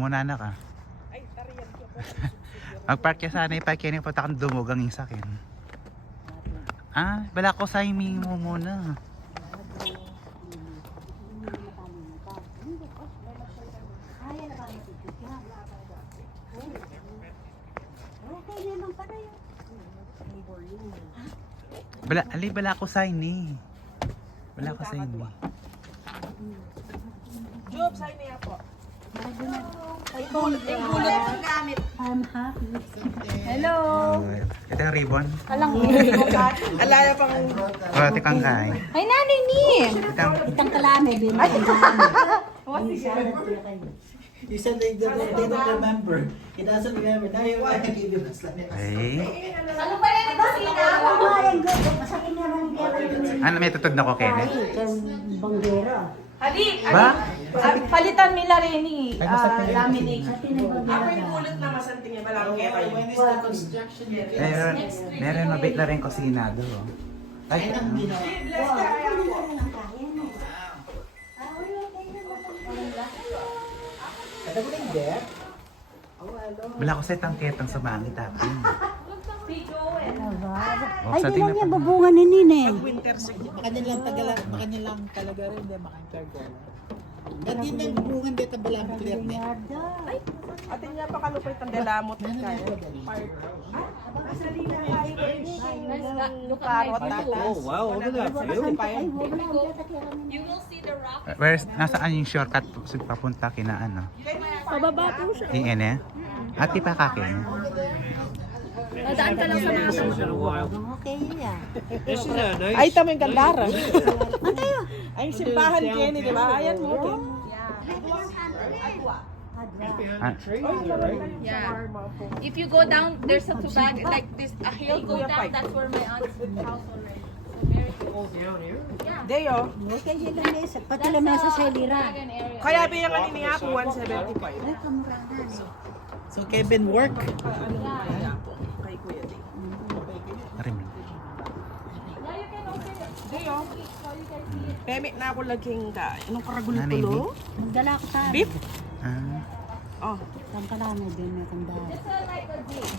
muna na ka. Ay, tariyan ko po. Magpark ka sana ipark yan yung patakang dumugang yung sakin. Ah, bala ko sa iming mo muna. Bala ko sa ini. Bala ko sa ini. Job, sa'yo niya po. I'm happy. Hello. Ito yung ribbon. Alala pang... O, tikang kay. Ay, nanay ni! Itang kalame, din. Ay, You said they don't remember. He doesn't remember. Now you want to give him a slap. Ay. ano ba yan ito sila? Masakit nga lang kaya. Ano, may tutod na ko, Kenneth? Banggero. Ali! Ba? Palitan nila rin ni Ay, masakit yun. laminate. Ako yung pulot na masanting niya. Walang kaya kayo. When is the construction? Meron mabit na rin kusina doon. Ay, Ang ginawa. Ada ko rin there? wala ko sa tangketang sa mangit tapin. Ay, di lang yan babungan ni Nine. Winter siguro. Baka niya lang talaga rin. Maka-cargo. Ba't yun yung bungan dito balang clear niya? Atin niya pa kalupit ang dalamot. Kaya. Karot tapos. Oh, wow. Look at that. You will see the rock. Where's, nasaan yung shortcut papunta kina ano? Pababa po siya. Iyan eh? Ati pa kakin. Dadaan ka lang sa mga Okay, yeah. Ay, tama yung gandara. Ay, simbahan Kenny, di ba? Ayan mo. Ken. Ah, Yeah. If you go down, there's a tubag, like this, a hill go down, that's where my aunt's house already. So very Yeah. Deyo. Okay, yun lang mesa. Pati lang mesa sa Elira. Dragon area. Kaya biyangan ni niya po 175. Ay, kamura na. So Kevin work. Ano kaya po? Kay Kuya Day. rin. Yeah, you can open it. Deyo. So you can see it. Peme na ako laging ka. Anong karagul Nanay, tulo? Magdala ko sa Beef? Ah, Oh. Itang kalame din na tandaan. It's like a game.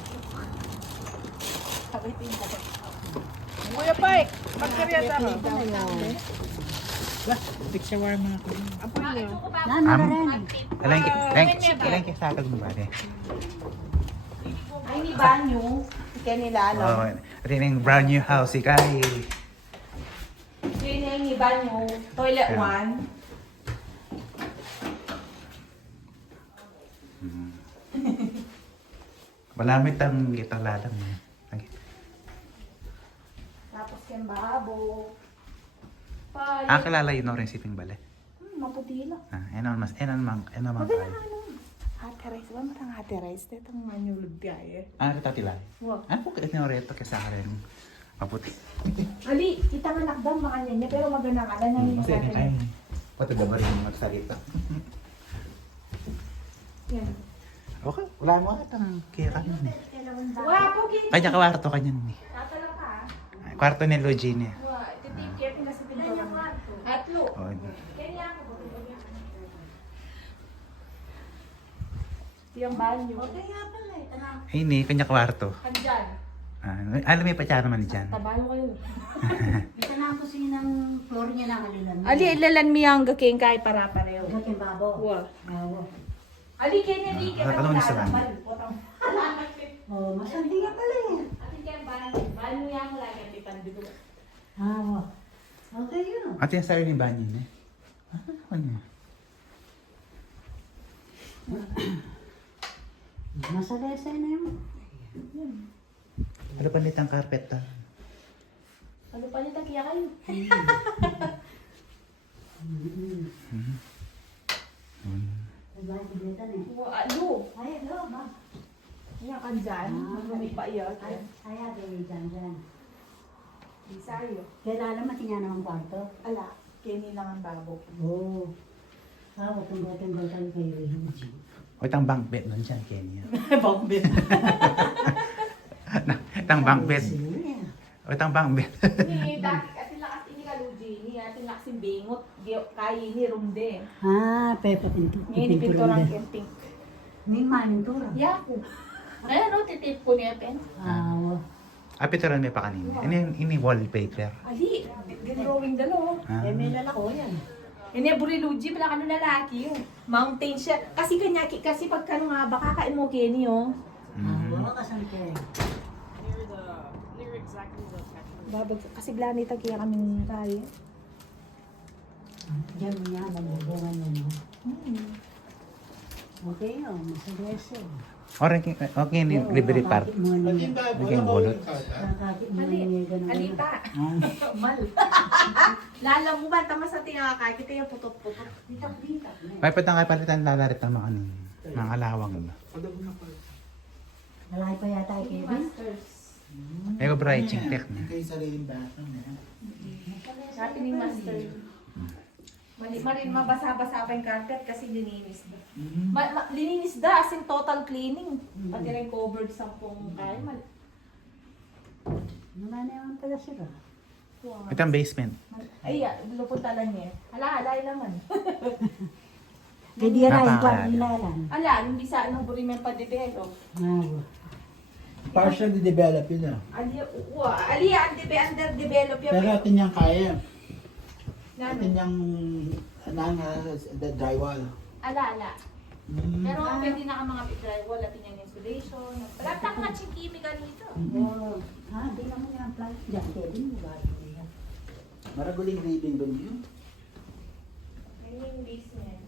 Kuya Pike, magkarya sa akin. Picture warm ako. Apoy niyo. Nano na rin. Alang kaya sa atag mo ba? Ay, ni Banyo. Kaya nila, ano? Oh, rin yung brand new house, ikay. Yun yung ni Banyo. Toilet 1. Malamit ang gitang lalang. Tapos yung babo. Kilala yun rin siping bale. Maputi lang. Enon naman kayo. Hati rice ba? Matang hati rice. Ito ang manyulog kaya. Ano kita tila? Wow. Ano po kaya reto kesa rin maputi? Ali, kita nga nakdang mga niya, pero maganda ka lang. Kasi ay, pati ba rin magsalita? Yan. Okay, wala mo ka tang kaya kanyan eh. Wapo, gini. Kanya kawarto kanyan eh. Tatala ka. Kwarto ni Lugine. Wow, ito yung kaya pinasa pinto. Atlo. Oh, Kaya ako. Yung banyo. Okay nga pala eh. ay ni, kanya kwarto. Andyan. Alam mo yung patsara man dyan. Tabalo kayo. Ito na ang kusinang floor niya na kalilan. Ali, ilalan mo yung gaking kahit para pareho. Ito yung babo. Wow. Oo. Ali, kanya di ka Alam mo ni Saban. Oh, masanti nga pala yan. Atin kaya banyo yan mo lagi ang tipan dito. Ah, okay yun. At yung sarili ni Banyan eh. Ano kanya? Masalesay na yun. Ano pa nitang carpet ta? Ano pa niya takiya kayo? Diba, kubitan eh. Ano? Ay, ano, ma. Yan ka dyan. May paiyak. Ay, ate, dyan. Isayo. Kailan naman siya naman kwarto? Ala, Kenny lang ang babo. Oo. Ah, watong-watong tayo kayo rin. O itang bunk bed nun dyan, Kenya. Bombit. Itang bunk bed. O itang bunk bed. Ni dati atin lakas ini kaluji ni atin lakas bingot kay ni rumde. Ah, pepa pinto. Ni pinto lang yung pink. May manintura. Yaku. Ayan o, titip ko niya pen. Picturean mo pa kanina. Ini wallpaper. Ali, ginrawing dalo. Ah. May lalako yan. Ini buriluji pala kanu lalaki yun. Mountain siya. Kasi kanya, kasi pagka nga baka kain mo Kenny oh. Babag, kasi glanita kaya kaming kaya. Diyan mo yan, nagbubungan yan. Okay, masagres yun. Okay, ni libre part. Kakakit Naging bulot. mo yung ganun. Ali pa. Mal. Lala mo ba, tama sa tinga ka, kita yung putot-putot. Dito. May patang palitan lalarit ng mga kanin. Mga kalawang ba. Malaki pa yata kay Kevin. Masters. May brighting technique. Kayo sariling bata na. Sabi ni Master. Mali marin mabasa-basa pa yung carpet kasi lininis na. Lininis da, as in total cleaning. Pati rin covered sa pong kaya. Naman naman pala sila. Ito ang basement. Ay, lupunta lang niya. Hala, naman. Hindi rin yung Napakalaga. pag-ilalan. Ala, hindi sa anong buri may pa-develop. Partially develop yun ah. Ali, underdevelop yan. Pero atin niyang kaya. Nano? Atin niyang the drywall. Ala. Pero pwede na ka mga drywall at yung insulation. Wala pa nga chimical dito. Di naman yung apply. Diyan, Kevin, mo ba? Maraguling ribbon ba niyo? Ayun yung basement.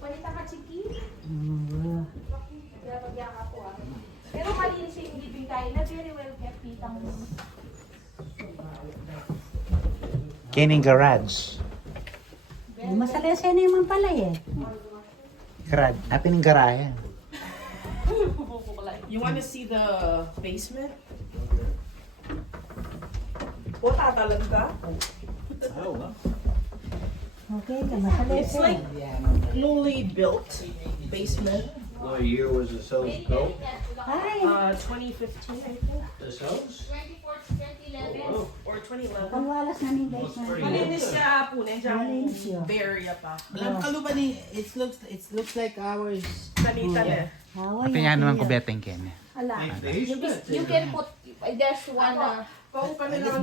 Palit ka chiki. Kaya magyaka ko ah. Pero malinis yung living tayo na very well kept pitang. Kening garage. Masalese na naman pala eh. Garage. Pining garahe. You want to see the basement? O, tatalag ka? Okay, It's masalese. like newly built basement. What year was this house built? Ay, 2015, I think. This house? 2011. Or 2011. pangwalas na ni guys. Malinis siya po. Nandiyan Malinis yun. Bay Area pa. Alam ka ba ni, it looks like ours. Tanita na. Ito yan naman ko betting Ken. Ala. Basement. You can put, there's one, Paupa na Just naman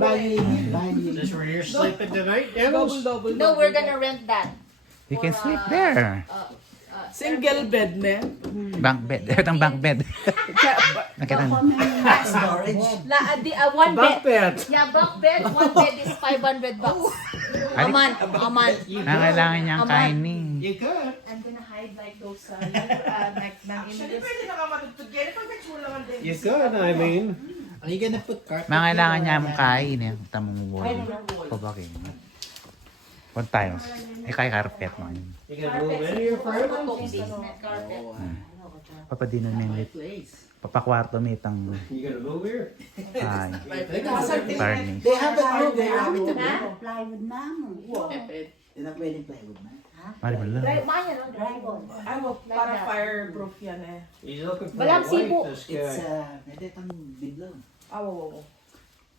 buying. Is this where you're sleeping tonight, Devils? Double. no, we're gonna rent that. You can sleep there. Single bed na. Bunk bed. Ito ang bunk bed. Nakita mo. Storage. One Bunk bed. bed. Yeah, bunk bed. One bed is $500. A month. Kailangan niyang kainin. You could. I'm gonna hide like those, like, Actually, pwede na ka matutod yan. Pag nagsula lang din. You could, I mean. Are you gonna put carpet? Kailangan niya mong kain eh. Tamong wall. Pabakin. One tiles. Kaya carpet mo. You can move into your apartment. basement carpet. Papadinan mo yung Place. papakwarto mo itang You gonna move here? ay. Something Furnish. They have it out there. Plywood na mo. Hindi na pwedeng plywood na. Mali mo lang. Maya lang, drywall. Para fireproof yan eh. He's looking for Walang a sibo. wife, this It's, guy. hindi itong bidlaw. Awo.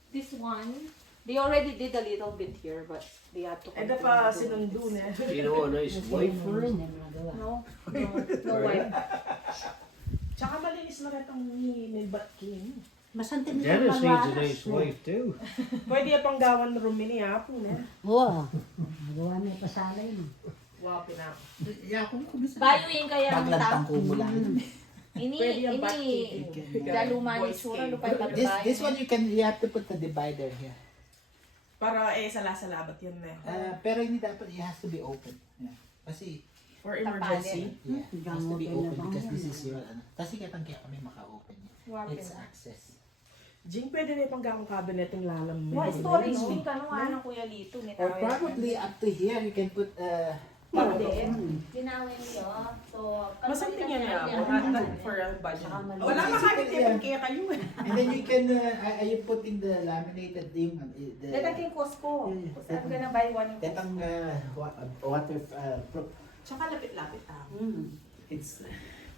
This one, they already did a little bit here, but they had to. Eda pa sinundo na. You know a nice wife for him? No, no wife. Tsaka malinis na rin itong Milbat King. Masantin na Dennis needs a nice wife too. Pwede yung panggawan ng room ni Apo na. Oo. Nagawa na yung pasalay mo. Wow, pinap. Yeah, kung kumisa. Bayuin kaya ang Paglantang tao. ko mo lang. Pwede yung back Daluma ni Sura, lupay pagbayo. This one you have to put the divider here. Para sala-salabat yun na. Pero hindi dapat, it has to be open. Yeah. Kasi, For emergency. yeah, it has to be open because this is your, kasi kaya kami maka-open. It's access. Jing, pwede na yung panggamang cabinet yung lalam mo. Wow, storage din ka nung ano Kuya Lito. Or probably up to here, you can put, Ginawin niyo. So, Masakting yan na Apo. Not for a budget. Wala makakit yan kaya kayo eh. and then you can, are you putting the laminated thing? Dadating Costco. Yeah. I'm gonna buy one. Tetang waterproof. Tsaka lapit-lapit ako. It's,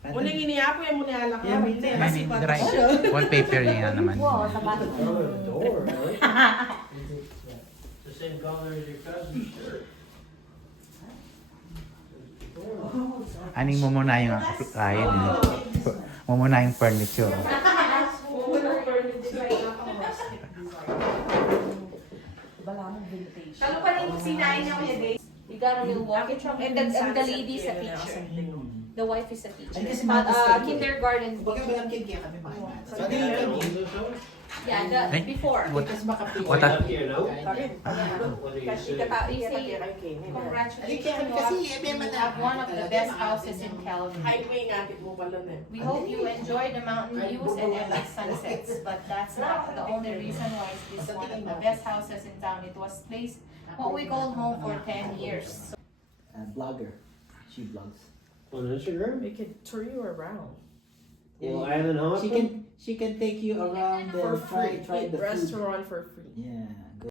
Muling iniapo yan muna alak Yeah, namin. me too. Ay, may dry. Wallpaper niya naman. Wow, sa bato. Oh, the door, right? The same color as your cousin's shirt. Aning mo muna yung client. Mo muna yung furniture. Ano pa rin yung sinain niya kuya guys? You got a little walking truck and the lady is a teacher. The wife is a teacher. Ay, kasi But, mga kindergarten. Huwag walang kid kaya kami makaiman. So, hindi Yeah, kami. those are- Yeah, before. Kasi makapit. What a- Here now? Bakit? What do you Kasi say? kata They say, kay Kenny. congratulations, Kasi, you have one of the best houses in Calgary. Highway nga mo pala na. We hope you enjoy the mountain views and epic sunsets, but that's not the only reason why it's one of the best houses in town. It was placed what we call home for 10 years. Vlogger. She vlogs. On Instagram? We could tour you around. Well, Island Hospital? She can take you around For the free. try the food. Restaurant for free. Yeah.